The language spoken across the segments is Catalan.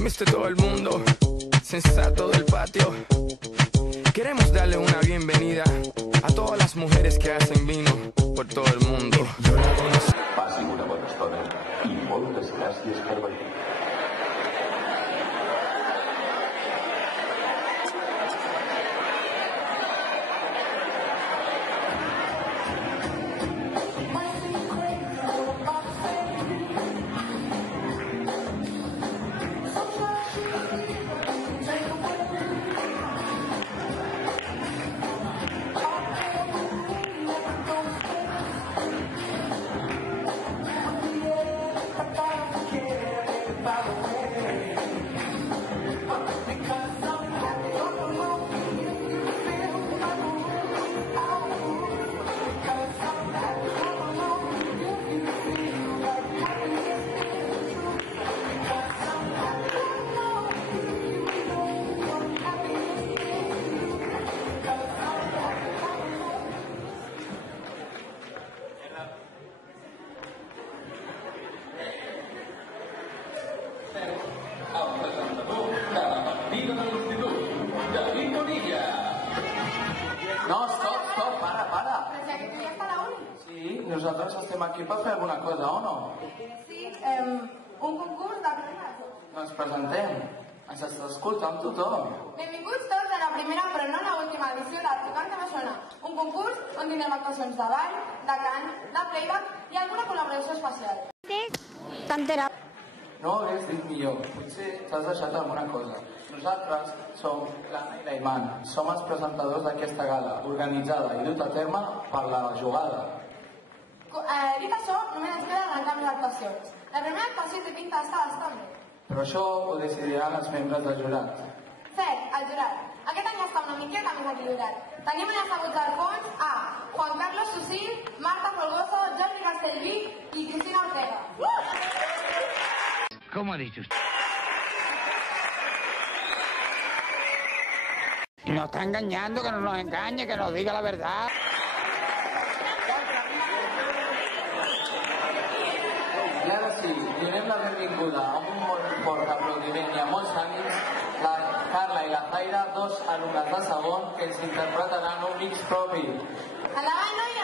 Mister todo el mundo, sensato del patio. Queremos darle una bienvenida a todas las mujeres que hacen vino por todo el mundo. Passi una bona estona i moltes gràcies per venir. No, stop, para. Però si aquest dia fa la uni. Sí, nosaltres estem aquí per fer alguna cosa, o no? Sí, un concurs de primers. No ens presentem. Ens està escoltant tothom. Benvinguts tots a la primera, però no a l'última edició de Tocant que sona. Un concurs on tindrem actuacions de ball, de cant, de playback i alguna col·laboració especial. T'entera. No ho hagués dit millor. Potser t'has deixat alguna cosa. Nosaltres som l'Anna i l'Aiman. Som els presentadors d'aquesta gala, organitzada i dut a terme per la jugada. Dit això, només ens queda arrencar les actuacions. La primera actuació té pinta d'estar bastant bé. Però això ho decidiran els membres del jurat. Cert, el jurat. Aquest any està una miqueta més equilibrat. Tenim allà asseguts al fons a Juan Carlos Susín, Marta Folgoso, Jordi Castellví i Cristina Ortega. ¿Cómo ha dicho usted? Nos está engañando, que no nos engañe, que nos diga la verdad. I ara sí, donem la benvinguda amb un molt fort aplaudiment i amb molts ànims la Carla i la Zaira, dos alumnes de segon que ens interpretaran un mix propi. Endavant, noies!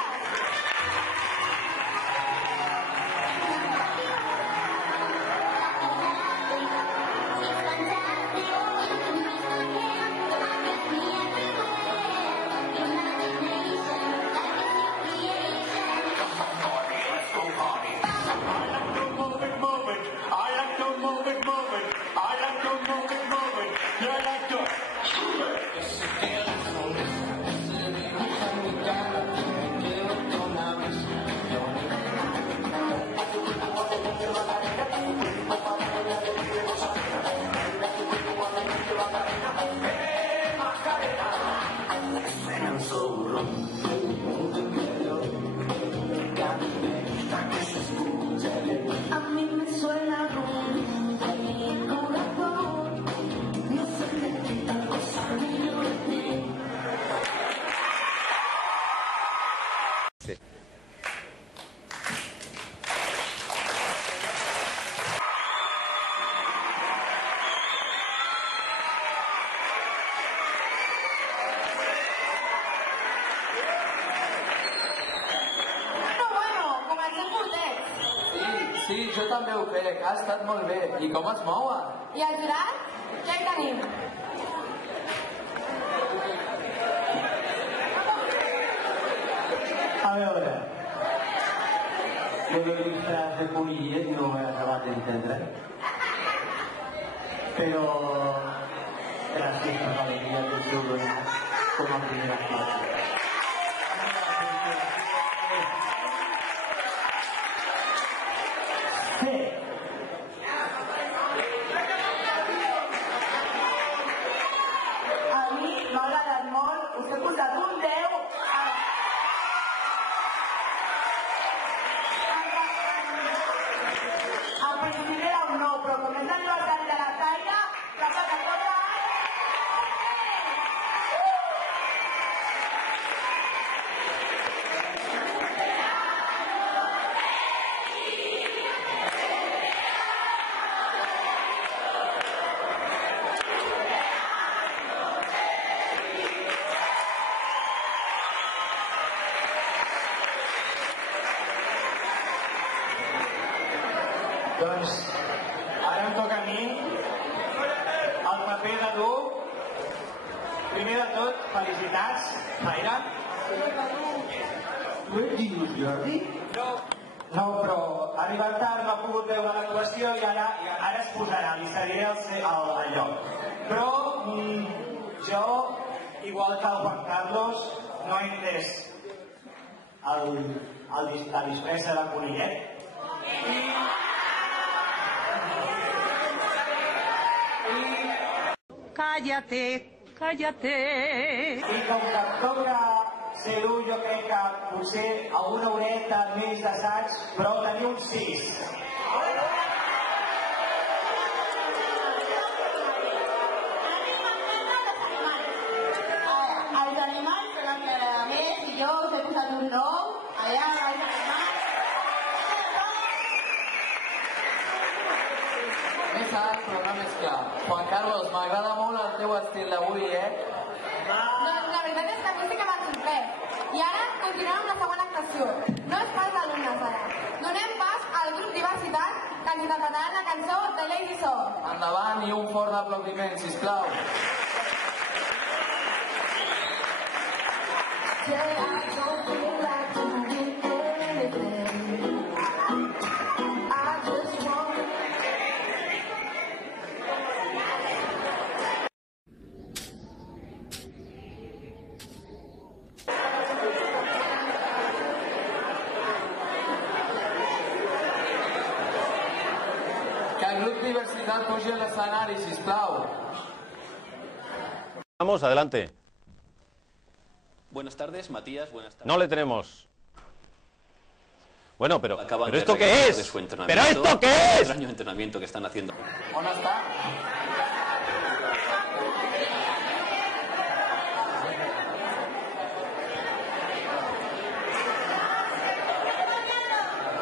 A mí me suena rumbo de mi corazón, no sé de qué tal cosa vino de ti. Sí. Sí, jo també ho crec, ha estat molt bé. I com es mouen? I el jurat? Què hi tenim? A veure, lo del disfraz de conillet no ho he acabat d'entendre, però gràcies per l'alegria del seu donat com a primera classe. Sí. A mi m'ha agradat molt, us he posat un 10. Al principi era un 9, però com és l'aniversari de la Zaira, la plataforma... primer de tot, felicitats, Zaira. Tu ets dius, Jordi? No, però ha arribat tard, no ha pogut veure l'actuació i ara es posarà, li cediré el lloc. Però jo, igual que el Juan Carlos, no he entès la disfressa de conillet. Cállate, cállate. I com que toca ser l'1, jo crec que potser alguna horeta més d'assaig, però teniu un 6. Els animals són els que a més, i jo us he posat un nom, allà els animals. Més alt, però no més clar. Juan Carlos, m'agrada molt el teu estil d'avui, Doncs la veritat és que a mi sí que m'ha sorprès. I ara continuem amb la segona actuació. No és pas d'alumnes ara. Donem pas al grup Diversitat que ens interpretaran la cançó de Lady Song. Endavant i un fort aplaudiment, sisplau. Que el grup Diversitat pugi a l'escenari, sisplau. Vamos, adelante. Buenas tardes, Matías. Buenas tardes. No le tenemos. Bueno, pero de ¿esto qué regresar es? de su ¿Pero entrenamiento, esto qué el es? extraño entrenamiento que están haciendo. On està?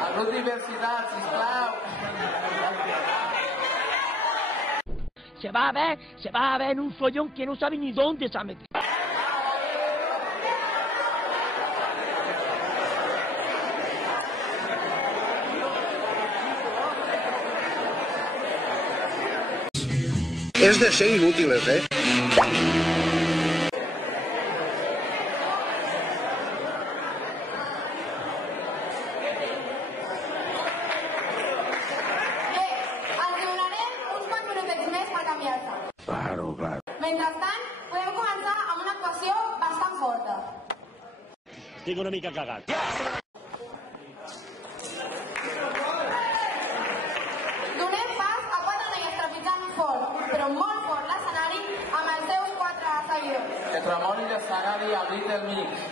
El grup Diversitat, sisplau. Se va a ver en un follón que no sabe ni dónde se ha metido. És de ser inútiles, eh? Claro. Mentrestant, podem començar amb una actuació bastant forta. Estic una mica cagat. Donem pas a 4 noies trepitjant fort, però molt fort l'escenari amb els seus 4 seguidors. Que tremoli l'escenari amb Little Mix.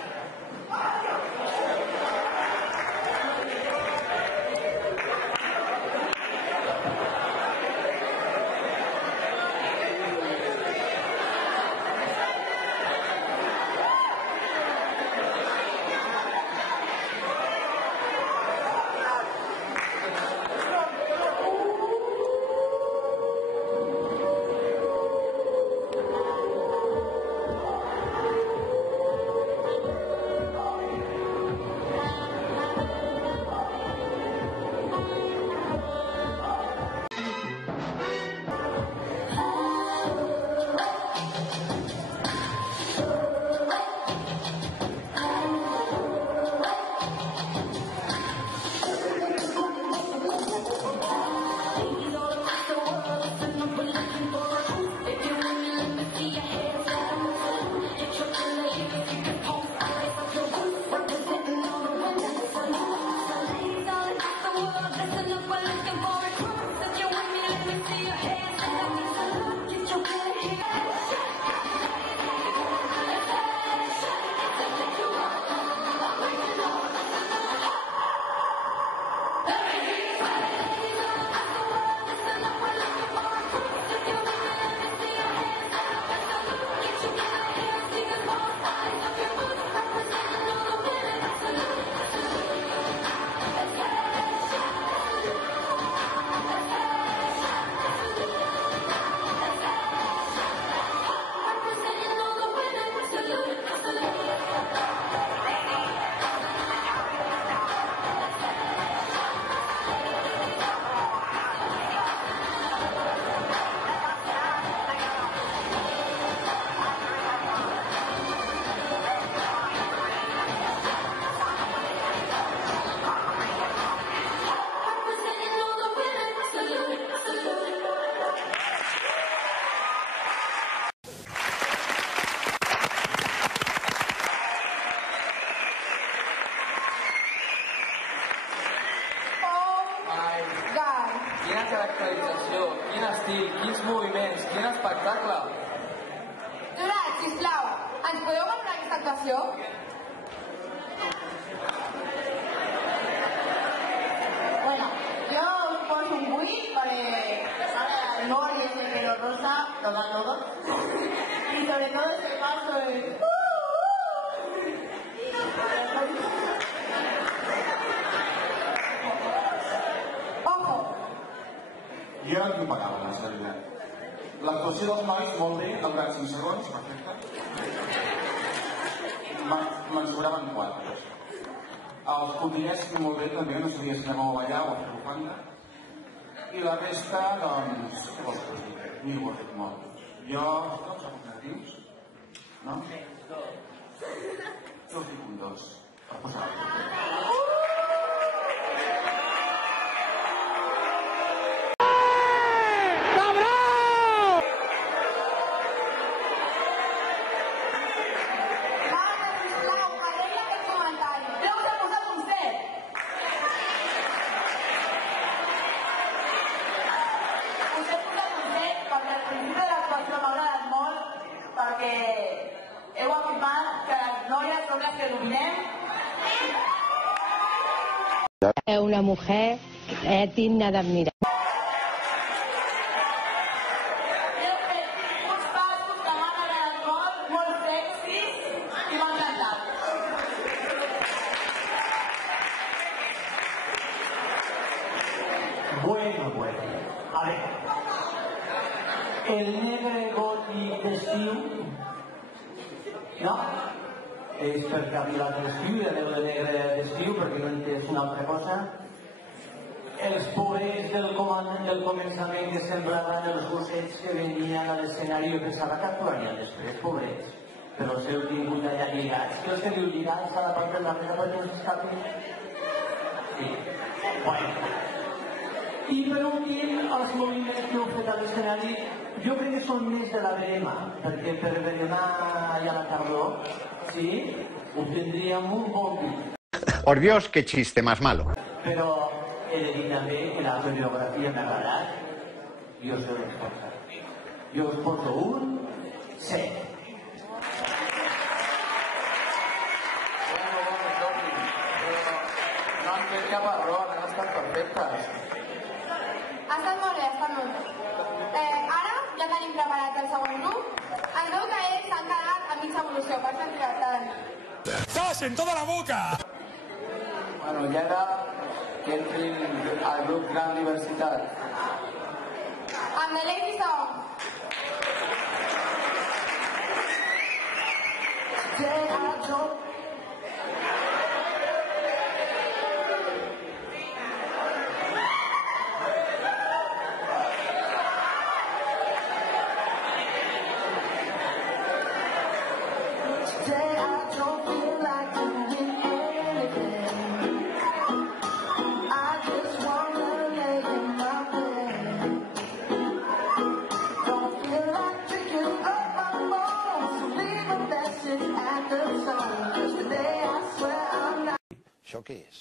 estil, quins moviments, quin espectacle. Jurat, sisplau, ens podeu valorar aquesta actuació? Bueno, yo os poso un 8 porque sale el Mori, ese pelo rosa, lo da todo. Y sobre todo este paso de... Ojo! Jo era impecable, la veritat. L'actuació dels nois molt bé, durant 5 segons, perfecte. Me'n sobraven 4. Els continents molt bé, també, no sabia si anàvem a ballar o a fer bufanda. I la resta, doncs, què vols que us digui? Ni ho he fet molt. Jo, no em sap negatius? No? Jo us dic un 2, per posar-ho. Heu afirmat que les noies són les que dominem. Es una mujer digna de admirar. Heu fet uns passos que m'han agradat molt sexis i m'han encantat. Bueno. A ver. El negre gòtic d'estiu, no? És perquè ha arribat l'estiu, i aneu de negre d'estiu, perquè no entens una altra cosa. Els pobrets del començament que semblaven els gossets que venien a l'escenari, jo pensava que actuarien després, pobrets. Però els heu tingut allà lligats. I els que diu lligats a la part de darrere perquè no s'escapin? Sí. Bueno. I per últim, els moviments que heu fet a l'escenari, jo crec que són més de la verema, perquè per berenar i a la tardor, sí, obtindríem un bon vi. Por Dios, qué chiste más malo. Però he de dir també que la coreografia m'ha agradat i us heu esforçat. Jo us poso un 7. No han fet cap error, han estat perfectes. Ha estat molt bé, ha estat molt bé. Ara ja tenim preparat el segon grup. Es veu que ells s'han quedat a mitja evolució, per això han triat tant. ¡Zas en toda la boca! Bueno, ja era que entrin al grup Gran Diversitat. Amb the ladies song. ¿Això què és?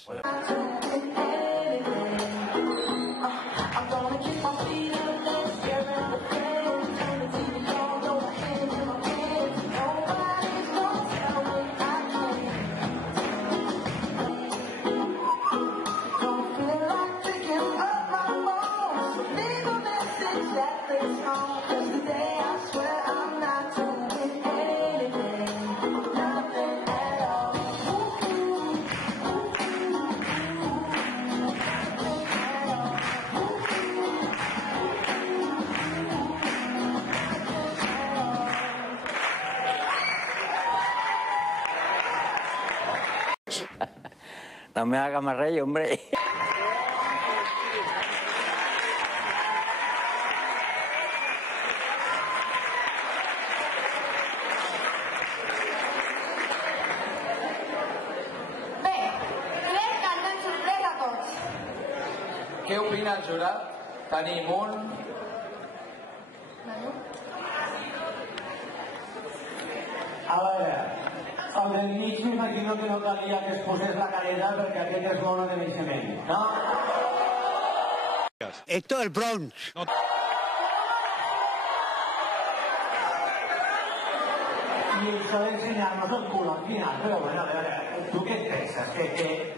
No me haga más rey, hombre. Bé, crec que ens han sorprès a tots. Què opina el jurat? Tenim un... A veure, el del mig m'imagino que no calia que es posés la careta perquè aquest és mono de naixement, no? Esto es el Bronx. y eso de enseñarnos el culo al final, pero bueno, a ver, ¿tú qué piensas? Que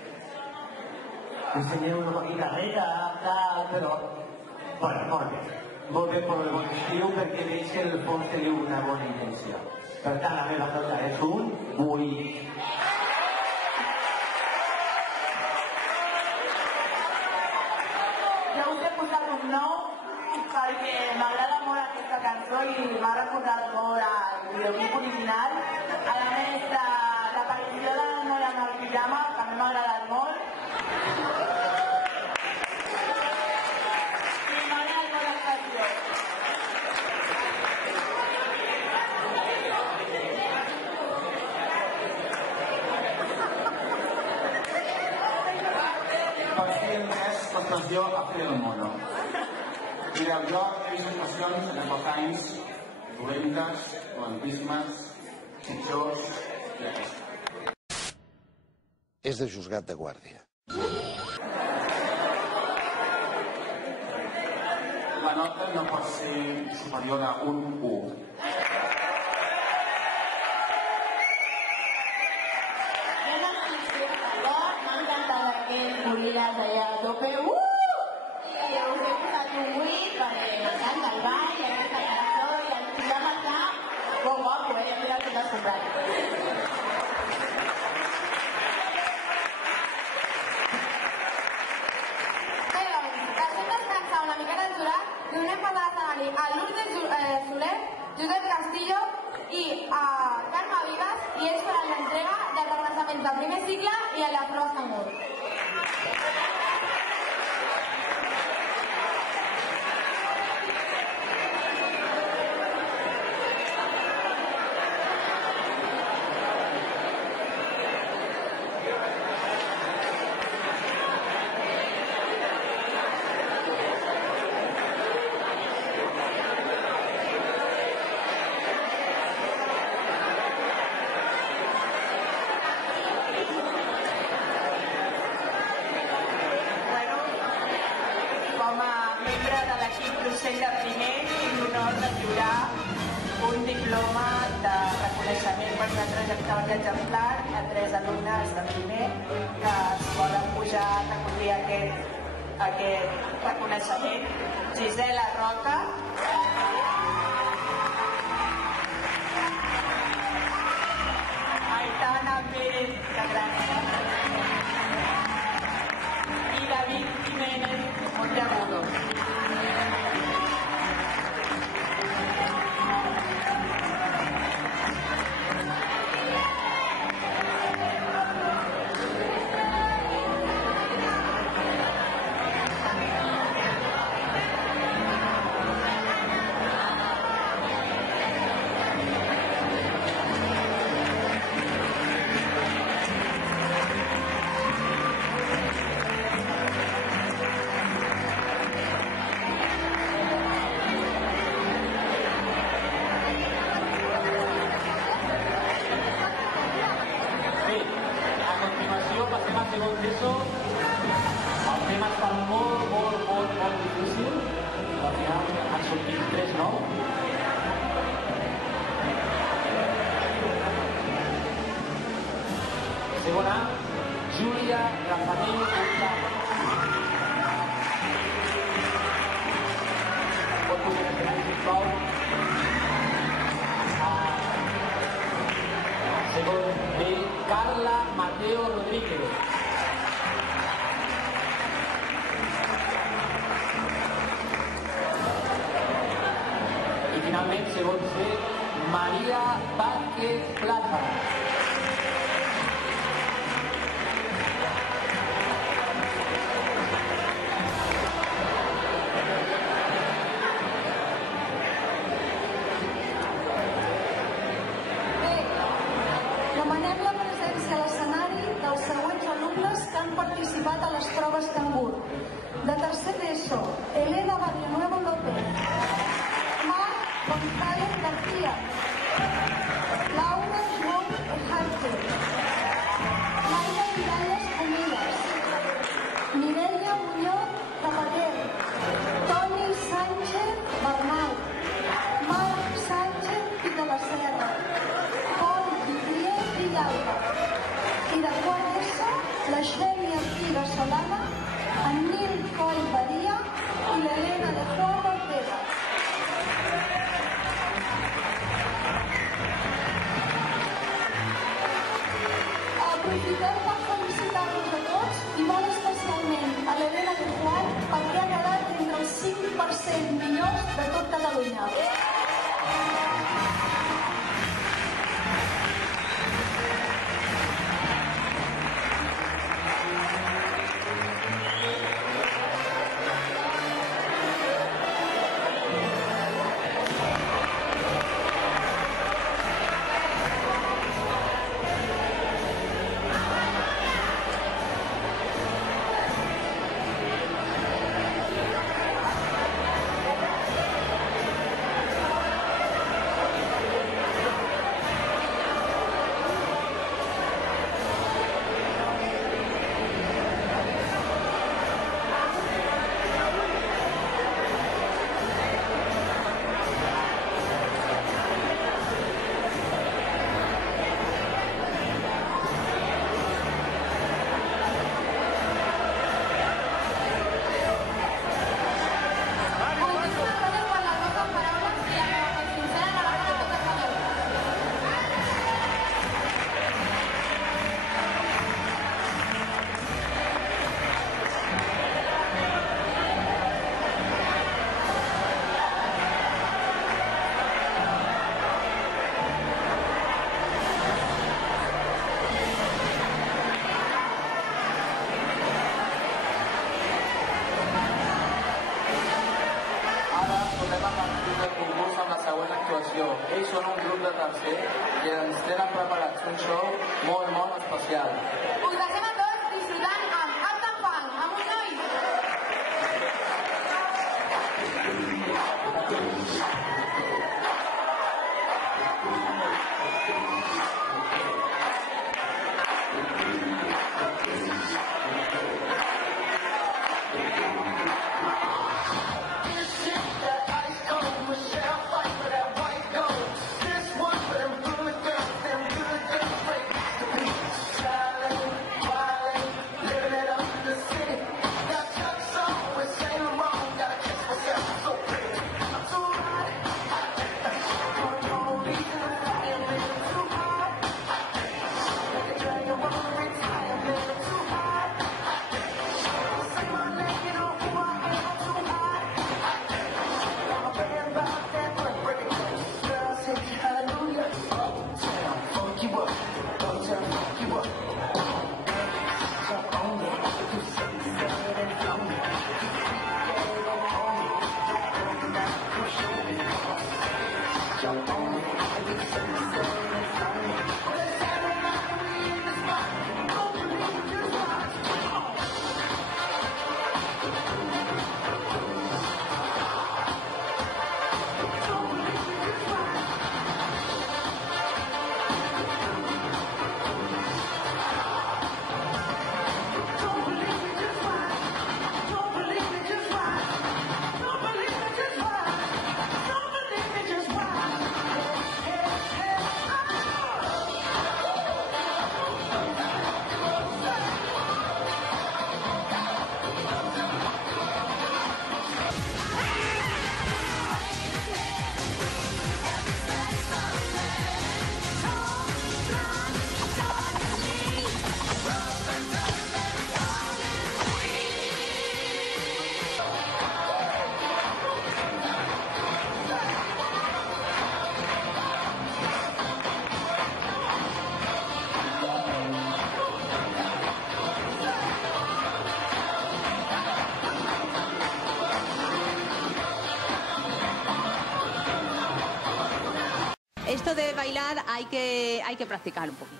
enseñeu una guitarreta, tal, però... Bueno, molt bé per el bon estiu, perquè veig que en el fons teniu una bona intenció. Per tant, la meva nota és un 8. Jo us he posat un 9 perquè m'agrada molt aquesta cançó i m'ha recordat molt al videoclip original. A més, l'aparició de la noia amb el pijama també m'ha agradat molt. I m'ha agradat molt l'actuació. Per si entès l'expressió hacer el mono. Mireu, jo he vist actuacions en els anys dolentes, dolentíssimes, pitjors i aquesta. És de juzgat de guàrdia. La nota no pot ser superior a un 1. M'ha encantat aquells goril·les allà a tope. I us he posat un 8 perquè m'encanta el ball i aquesta cançó i el pijama està molt guapo, ja mira el que t'has comprat. Bé, doncs, després descansar una miqueta el jurat, donem pas a l'escenari a Lourdes Soler, Josep Castillo i a Carme Vives, i ells faran l'entrega dels reconeixements del primer cicle i a les proves cangur. Com a membre de l'equip docent de primer, tinc l'honor de lliurar un diploma de reconeixement per una trajectòria exemplar a 3 alumnes de primer que es volen pujar a recollir aquest reconeixement. Gisela Roca, Aitana Pérez Cagrana i David Jiménez Monteagudo. Bé, a continuació passem al segon d'ESO. El tema està molt difícil. Al final han sortit 3 nous. Segona, Júlia Rafanell González. Pot pujar l'escenari, sisplau. Segon B, Carla Mateo Rodríguez. I finalment, segon C, Maria Vázquez Plaza. Demanem la presència a l'escenari dels següents alumnes que han participat a les proves cangur. De tercer d'ESO, Elena Barrionuevo López, Marc González García, Laura Joan presentació. Ells són un grup de tercer i ens tenen preparats un show molt, molt especial. Us deixem a tots disfrutant amb Uptown Funk, amb un noi. Esto de bailar hay que practicar un poquito.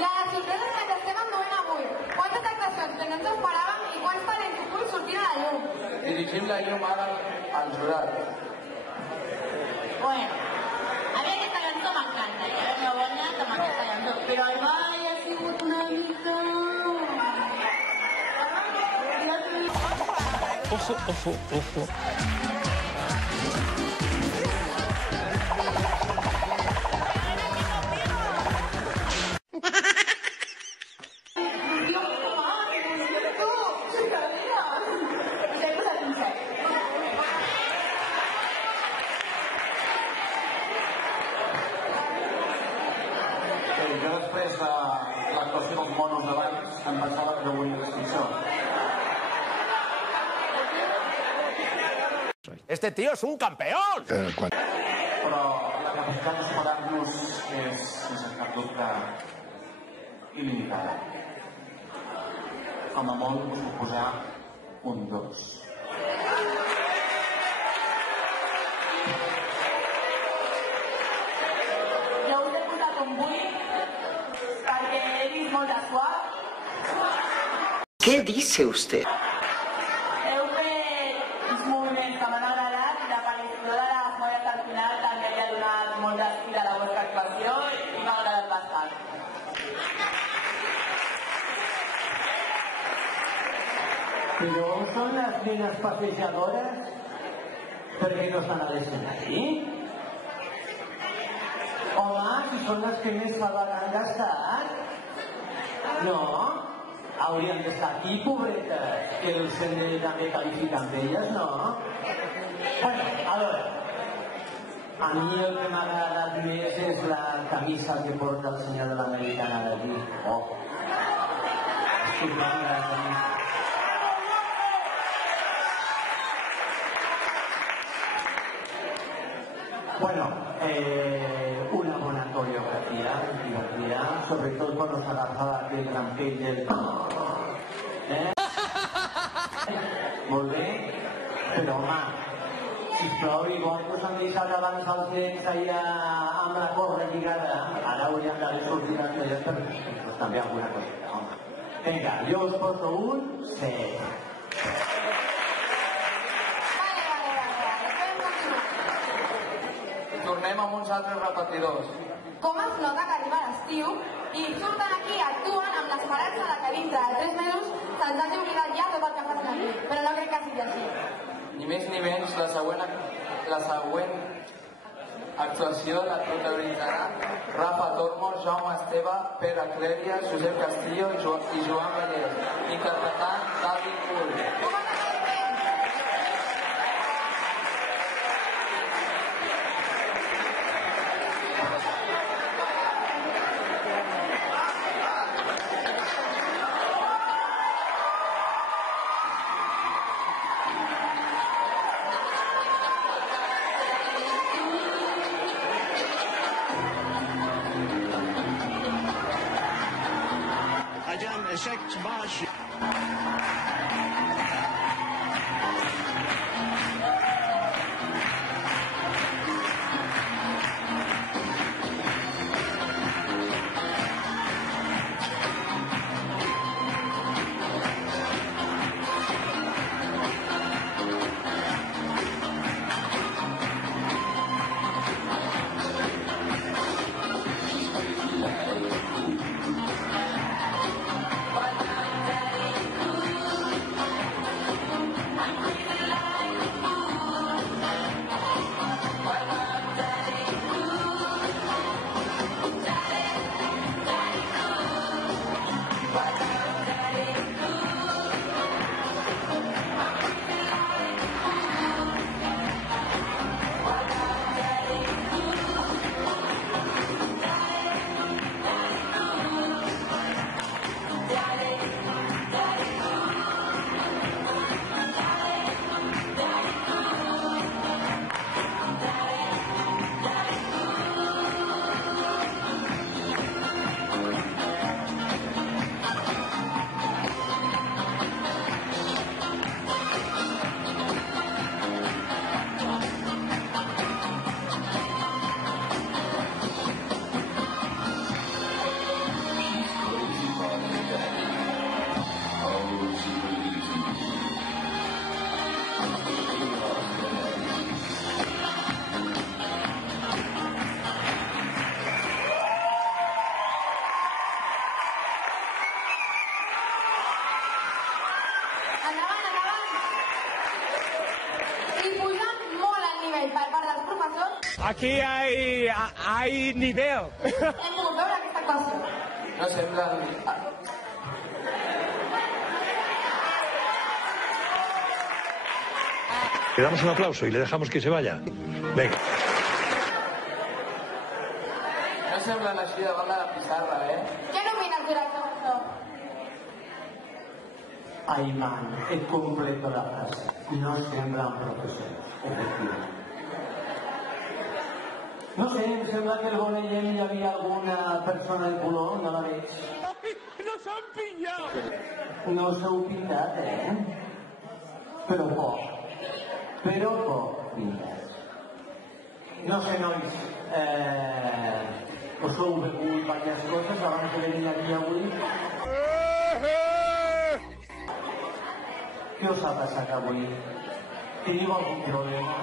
Les sorpreses que ens estem enduent avui. Quantes actuacions que no ens esperàvem i quants talents ocults sortint a la llum. Dirigim la llum ara al jurat. Bueno, a mi aquesta cançó m'encanta, i a veure, m'he guanyat amb aquesta cançó, però el ball ha sigut una mica... Ojo, ojo, ojo. Jo després de l'actuació dels monos d'abans em pensava que no volia descripció. Este tío es un campeón. Però la capacitat d'esperar-nos és, sense cap dubte, il·limitada. Com a molt us puc posar un 2. Jo us he posat un 8 perquè he vist molt de suat. ¿Qué dice usted? Heu fet uns moviments que m'han agradat i l'aparició de les noies al final també li ha donat molt d'estil a la vostra actuació i m'ha agradat bastant. Pero son las nenas pasejadoras porque no están al escenario. Home, si són les que més saben han gastat. No, haurien d'estar aquí, pobretes, que el CNI també qualifica amb elles, no? Bueno, a veure, a mi el que m'ha agradat més és la camisa que porta el senyor de l'Americana d'allí. Oh, estupenda la camisa. Bueno, una bona coreografia, divertida, sobretot quan us agafava aquell gran pell del... Molt bé, però home, sisplau, igual que us han deixat abans els nens allà amb la corda lligada, ara hauríem d'haver sortit els nens per pues, també alguna coseta, home. Vinga, jo us poso un 7. Tornem amb uns altres repetidors. Com es nota que arriba l'estiu i surten aquí, actuen amb l'esperança de que dintre de 3 mesos se'ls hagi oblidat ja tot el que facin aquí, però no crec que sigui així. Ni més ni menys, la següent actuació la protagonitzarà Rafa Tormo, Jaume Esteve, Pere Clèria, Josep Castillo i Joan Vallès, interpretant David Kuhl. Eşek başı. Aquí hay nivel. Hem pogut veure aquesta actuació. No semblen... Le damos un aplauso y le dejamos que se vaya. Venga. No semblen així davant de la pissarra, Què n'opines, director, d'això? Ai, man, et completo la frase. No semblen professors, efectivament. No sé, em sembla que el Bonellem hi havia alguna persona de color, no la veig. No s'han pillat! No s'heu pintat, Però poc. Però poc, pintats. No sé, nois, us heu begut diverses coses abans de venir aquí avui? Què us ha passat avui? Teniu algun problema?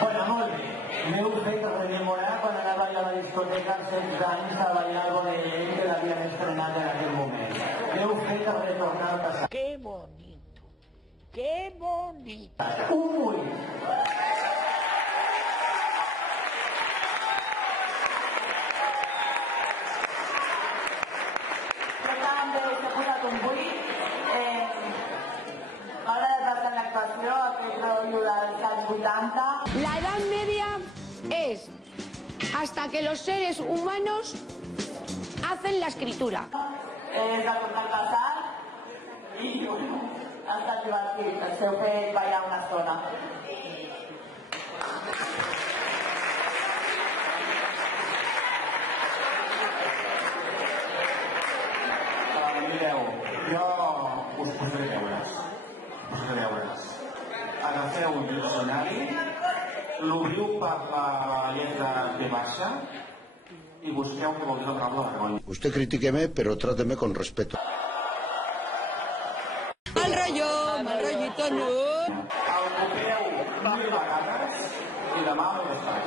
Bueno, molt bé. M'heu fet rememorar quan anava a la discoteca als 16 anys a ballar el Bonellem que l'havien estrenat en aquell moment. M'heu fet retornar al passat. ¡Qué bonito! ¡Qué bonito! Un ull. Jo també he posat un 8. M'ha agradat bastant l'actuació, aquest rotllo dels anys 80. La edad media es hasta que los seres humanos hacen la escritura. És de tornar al passat i bueno, ha estat divertit. Ens heu fet ballar una estona. l'obriu per la lletra B baixa i busqueu què vol dir la paraula vergonya. Usted critíqueme, pero tráteme con respeto. Mal rollito, no. El copieu 1000 vegades i demà no ho faig.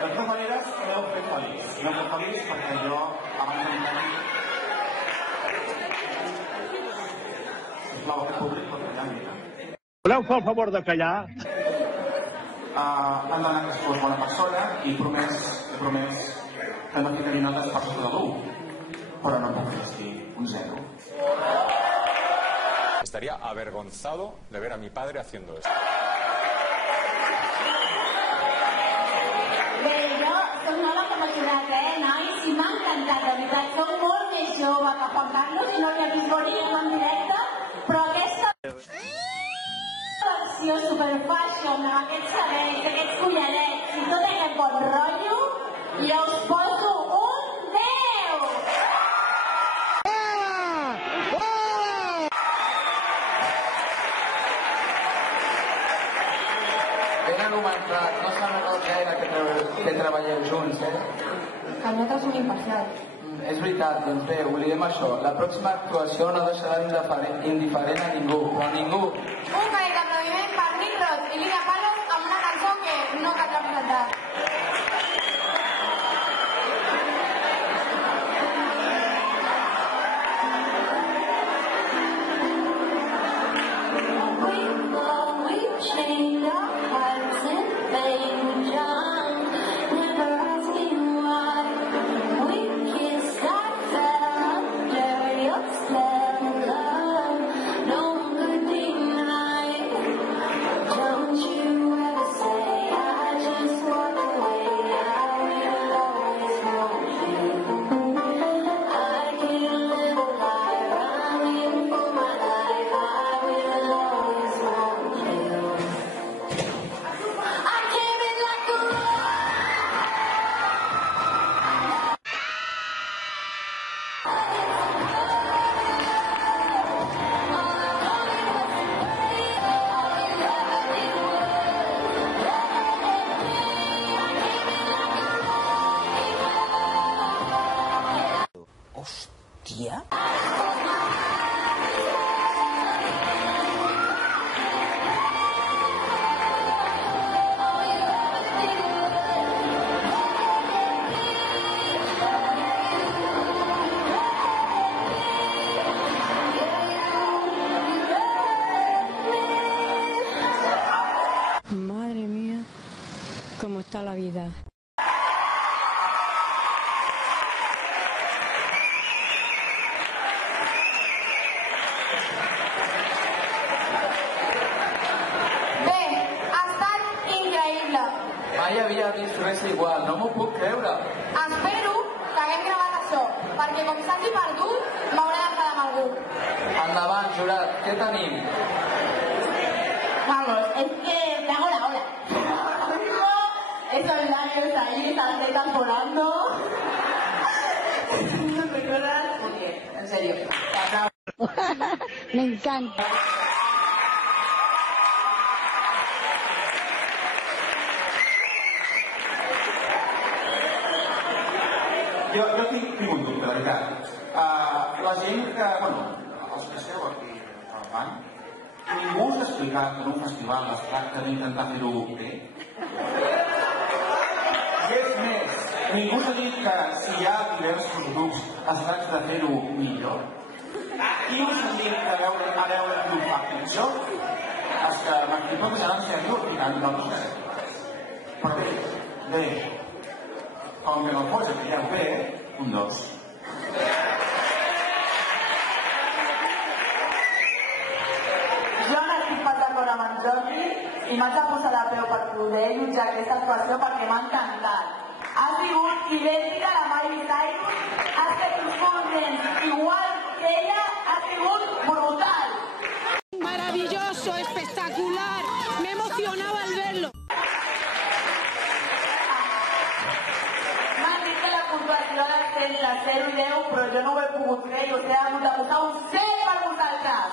De totes maneres, m'heu fet feliç. M'heu fet feliç perquè jo, abans d'entendre... Sisplau, aquest públic pot callar una mica. Voleu fer el favor de callar? Han d'anar que sou bona persona i he promès que no ficaré notes per sota de l'1, però no puc fer així un 0. Estaría avergonzado de ver a mi padre haciendo esto. Bé, jo soc nova com a jurat, nois? I m'ha encantat, de veritat. Soc molt més jove que Juan Carlos i no l'he vist venir en directe, però aquesta versió superfashion, amb aquests cabells, aquests collarets i tot aquest bon rotllo, jo us poso un 10! Ben argumentat, no s'ha notat gaire que treballeu junts, Que nosaltres som imparcials. És veritat, doncs bé, oblidem això. La pròxima actuació no deixarà indiferent a ningú, però a ningú. Un caret d'aplaudiment per Nick Roth i Lídia Palos amb una cançó que no caldrà presentar. Hòstia! Madre mía, cómo está la vida. Mai havia vist res igual, no m'ho puc creure. Espero que haguem gravat això, perquè com s'hagi perdut, m'hauré d'enfadar amb algú. Endavant, jurat, què tenim? Vamos, es que te hago la ola. Esos labios ahí, esas tetas volando. ¿Me recuerdas? Muy bien, en serio. Me encanta. Jo tinc un dubte, de veritat. La gent que, els que esteu aquí al banc, ningú us ha explicat que en un festival es tracta d'intentar fer-ho bé? I és més, ningú s'ha dit que si hi ha diversos grups es tracta de fer-ho millor? Qui us ha dit que a veure qui ho fa pitjor? És que m'estic plantejant en sèrio i tant, doncs... Però bé, com que no fos que ja ho ve, un 2. Jo no estic pas d'acord amb en Jordi i m'haig de posar de peu per poder jutjar aquesta actuació perquè m'ha encantat. Ha sigut idèntica a la Miley Cyrus, ha fet uns moviments igual que ella, ha sigut brutal. Maravilloso, espectacular, me emocionaba al verlo. M'han dit que la puntuació ha de ser entre 0 i 10, però jo no ho he pogut fer i us he hagut de posar un 100 per vosaltres.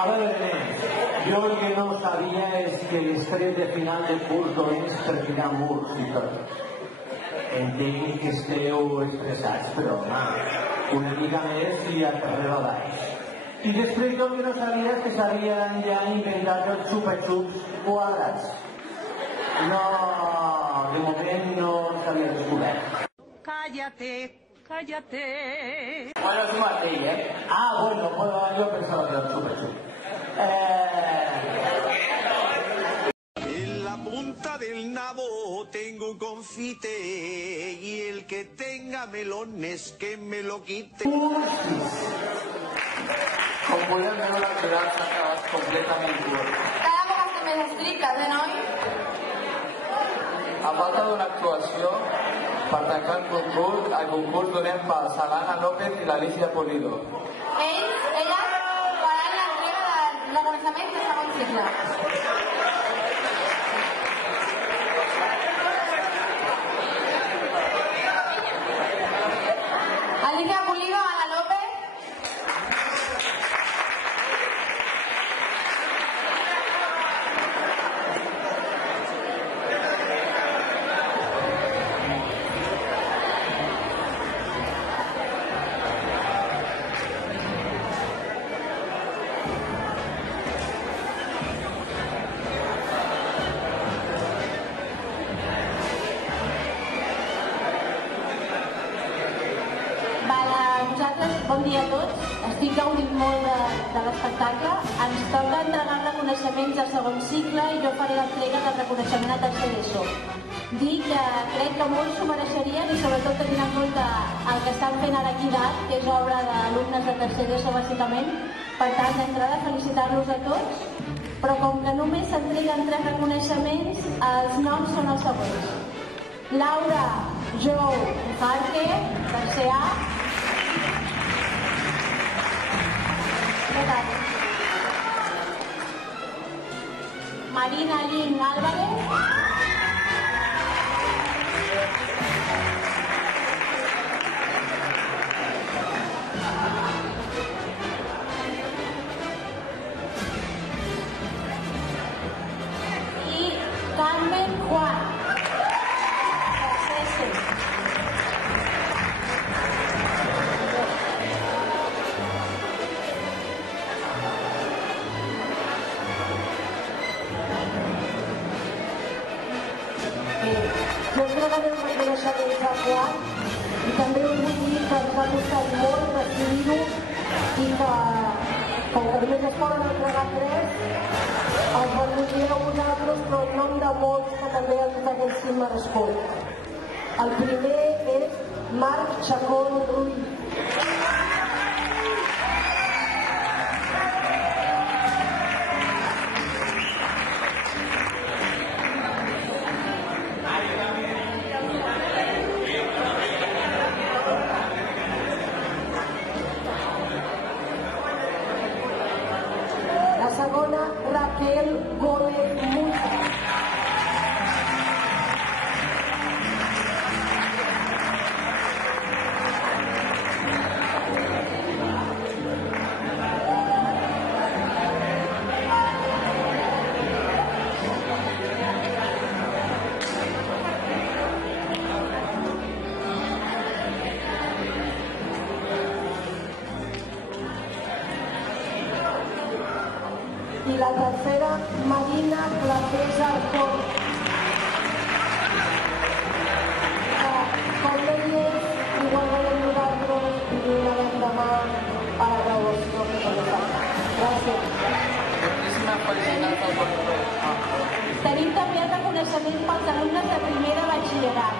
A veure, jo el que no sabia és que les tres de final de curs és per tirar murs i tot. Entenc que esteu estressats, però home, una mica més i a carrer baix. I després jo el que no sabia és que s'havien ja inventat els xupa-xups quadrats. No, de moment no s'havia descobert. Cállate, cállate. Bueno, és mateix, ¿eh? Ah, bueno, jo pensava que era el xupa-xup. En la punta del nabo tengo un confite y el que tenga melones que me lo quite. Com podem veure, la ciutat s'ha acabat completament curt. Cada vegada estem més estrictes, noi? A falta d'una actuació, per tancar el concurs donem pas a l'Anna López i l'Alicia Polido. Elles faran l'entrega de reconeixements de segon cicle. Alicia Polido, Ana López. Bon dia a tots. Estic gaudint molt de l'espectacle. Ens toca entregar reconeixements al segon cicle i jo faré l'entrega del reconeixement a tercer d'ESO. Dic que crec que molts s'ho mereixerien i sobretot tenint en compte el que estan fent ara aquí dalt, que és obra d'alumnes de tercer d'ESO bàsicament. Per tant, d'entrada felicitar-los a tots, però com que només s'entreguen 3 reconeixements, els noms són els següents. Laura Jou Jarque, tercer A. Marina Lin Álvarez. Y Carmen Juan. Jo entregaré un reconeixement a Juan i també us vull dir que ens ha costat molt decidir-ho i que, com que només es poden entregar 3, els recolzareu vosaltres, però en nom de molts que també els haguessin merescut. El primer és Marc Chacón Ruiz. Segona, Raquel Gómez Musa. I la tercera, Marina Clapés Arcón. Com deies, igual volem nosaltres i donarem demà a la graduació. Gràcies. Moltíssimes felicitats al portador. Tenim també el reconeixement pels alumnes de primer de batxillerat.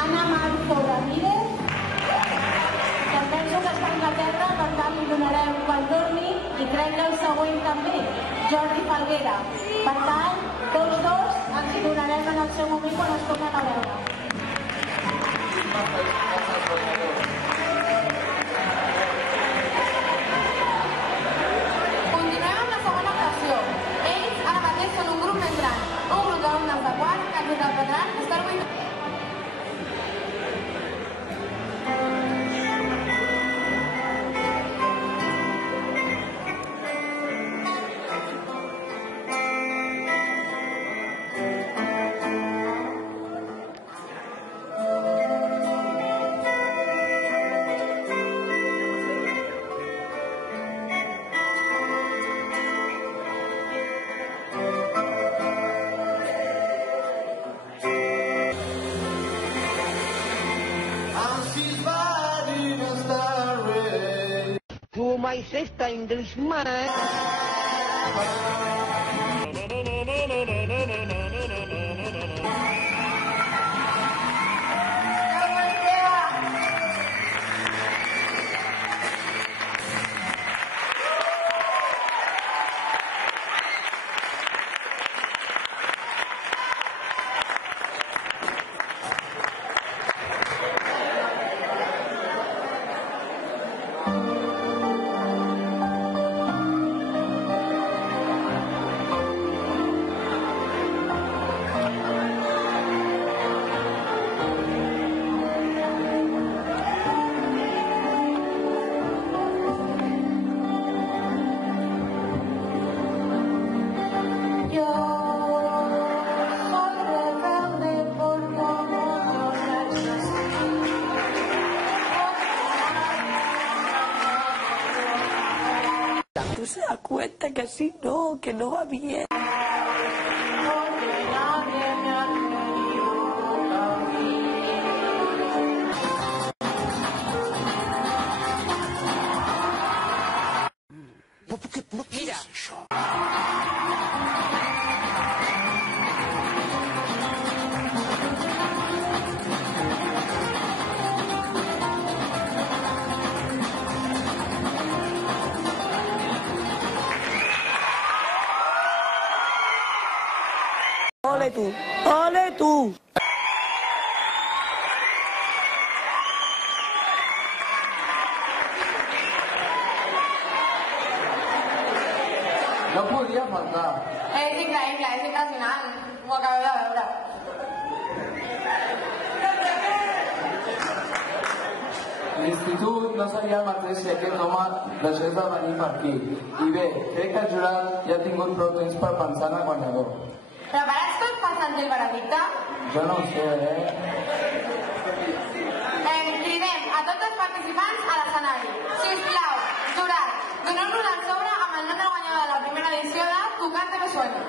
Ana Marzo Ramírez, que penso que està a Anglaterra, per tant li donarem quan torni, i crec que el següent també, Jordi Falguera. Per tant, tots dos ens hi donarem en el seu moment quan es tornen a veure. Continuem amb la segona actuació. Ells ara mateix són un grup més gran, un grup d'alumnes de quart que ens interpretaran Starway. vais esta Englishman. Se da cuenta que así no, que no va bien. Mira. Ole tú, ole tú. No podia faltar. És increïble, és impressionant. Ho acabeu de veure. L'institut no seria el mateix si aquest home deixés de venir per aquí. I bé, crec que el jurat ja ha tingut prou temps per pensar en el guanyador. Preparats tots per sentir el veredicte? Jo no ho sé, Cridem a tots els participants a l'escenari. Sisplau, jurat, doneu-nos el sobre amb el nom del guanyador de la primera edició de Tocarte me suena.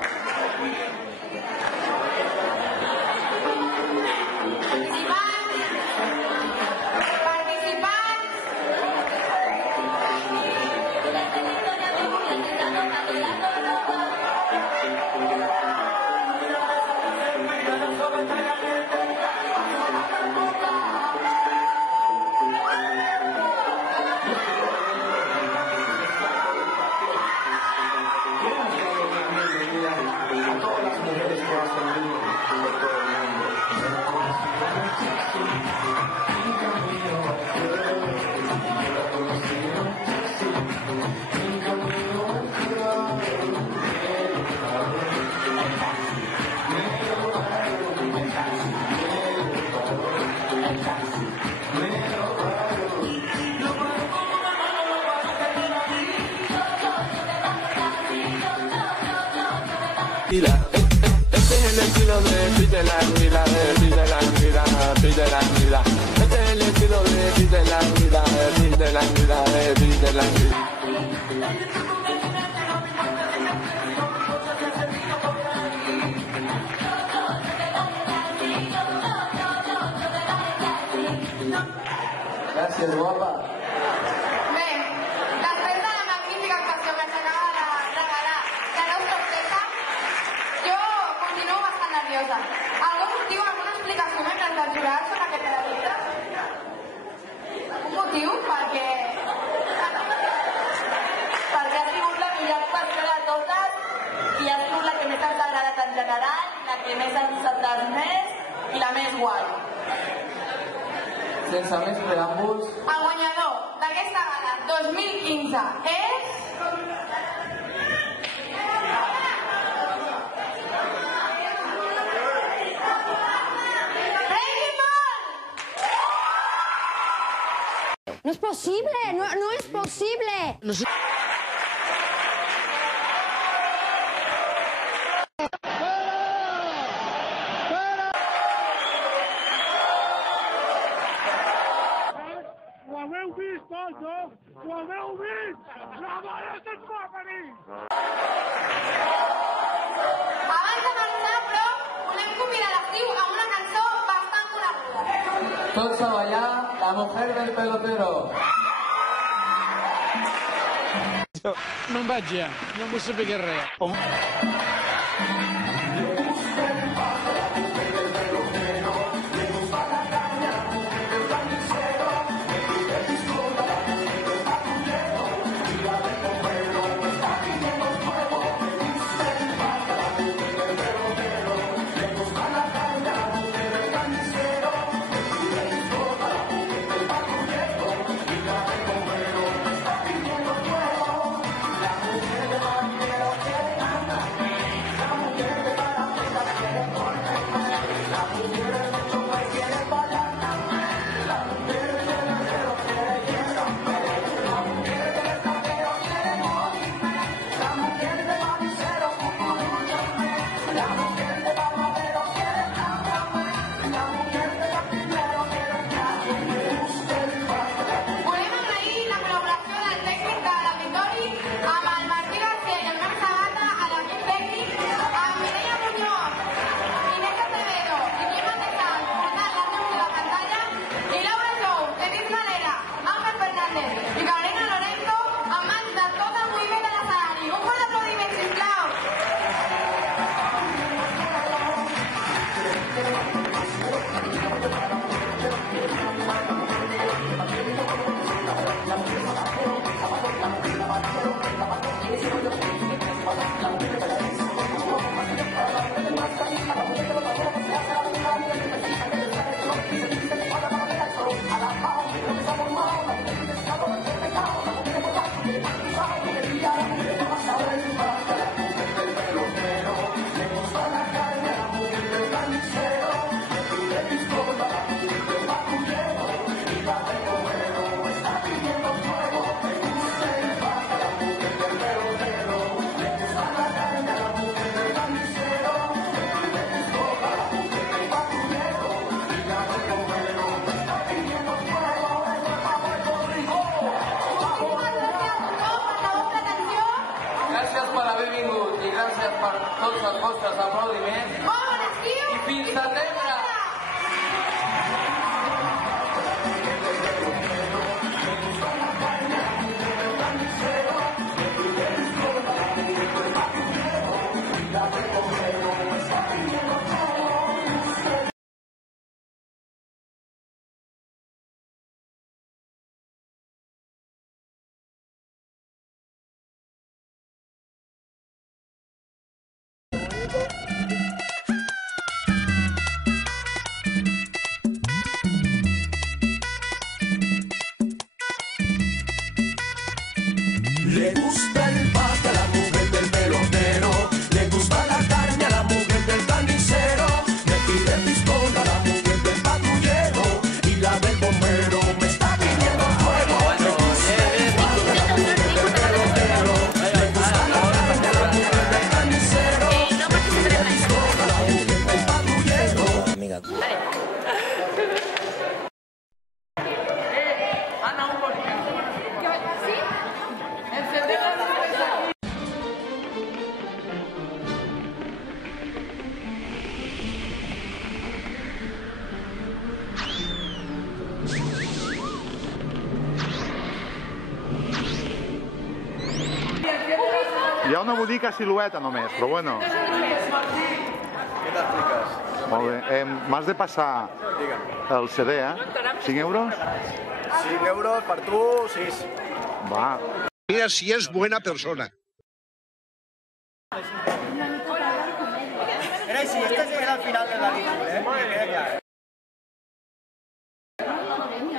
Este es el estilo de Peter Languila, Peter Languila, Peter Languila. Este es el estilo de Peter Languila, Peter Languila, Peter Languila. Gràcies, guapa. Bé, després de la magnífica actuació que ens acaba de regalar la nostra orquestra, jo continuo bastant nerviosa. Algun motiu, alguna explicació mentre del jurat sobre aquest veredicte? Un motiu? Perquè ha sigut la millor actuació de totes i ha sigut la que més ens ha agradat en general, la que més ens ha entès més i la més guai. Sense més preàmbuls, El guanyador d'aquesta gala 2015 és... No es posible, no es posible. Ho haveu vist, tots, no? Ho haveu vist! La mare se'n va venir! Abans de marxar, però, volem convidar l'estiu amb una cançó bastant coneguda. tots a ballar La mujer del pelotero. Me'n vaig ja, no vull saber res. tots els vostres aplaudiments. Bon estiu! I fins setembre! Le gusta el pato a la mujer del pelotero, le gusta la carne a la mujer del carnicero, me pide pistola a la mujer del patrullero y la del bombero me está pidiendo fuego. Le gusta el pato a la mujer del pelotero, le gusta la carne a la mujer del carnicero, me pide pistola a la mujer del patrullero. Amiga. Hi ha una bonica silueta només, però bueno. Què t'expliques? Molt bé. M'has de passar el CD, 5 euros? 5 euros per tu, 6. Va. Mira si es buena persona. Era així, este era el final de la pel·lícula, ¿eh? Que quede clar.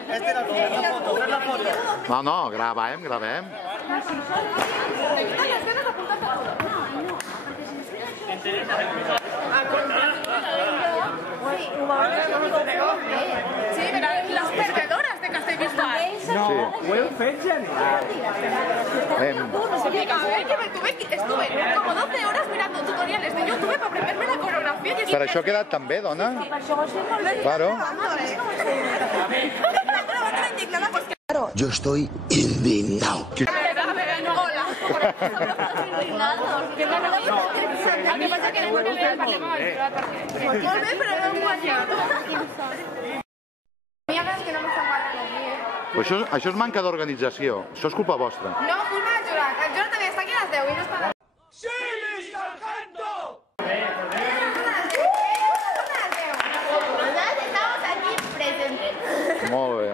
Este era el final, la foto, fes la foto. No, no, gravem, gravem. Sí, pero las perdedoras de Castellbisbal. No, ho heu fet genial. Estuve como 12 horas mirando tutoriales de YouTube para aprenderme la coreografía. Per això ha quedat tan bé, dona. Claro. Yo estoy indignado. Hola. El que passa que no vull leer per molt bé, però no ho guanyat. N'hi ha que no m'estan guanyant aquí, Això és manca d'organització. Això és culpa vostra. No, culpa de el Joan també està aquí a les 10 i no està a les 10. ¡Sí, mi sargento! Estamos aquí presentes. Molt bé.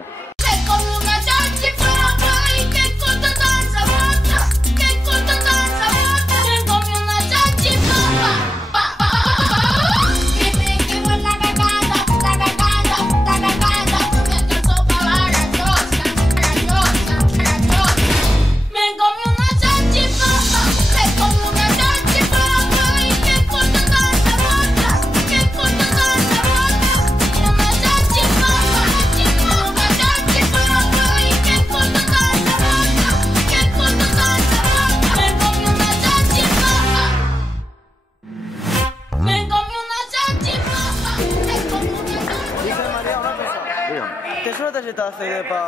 Tens una targeta de CD per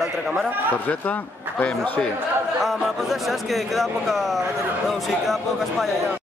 l'altra càmera? Targeta? Sí. Me la pots deixar? És que queda poc espai allà.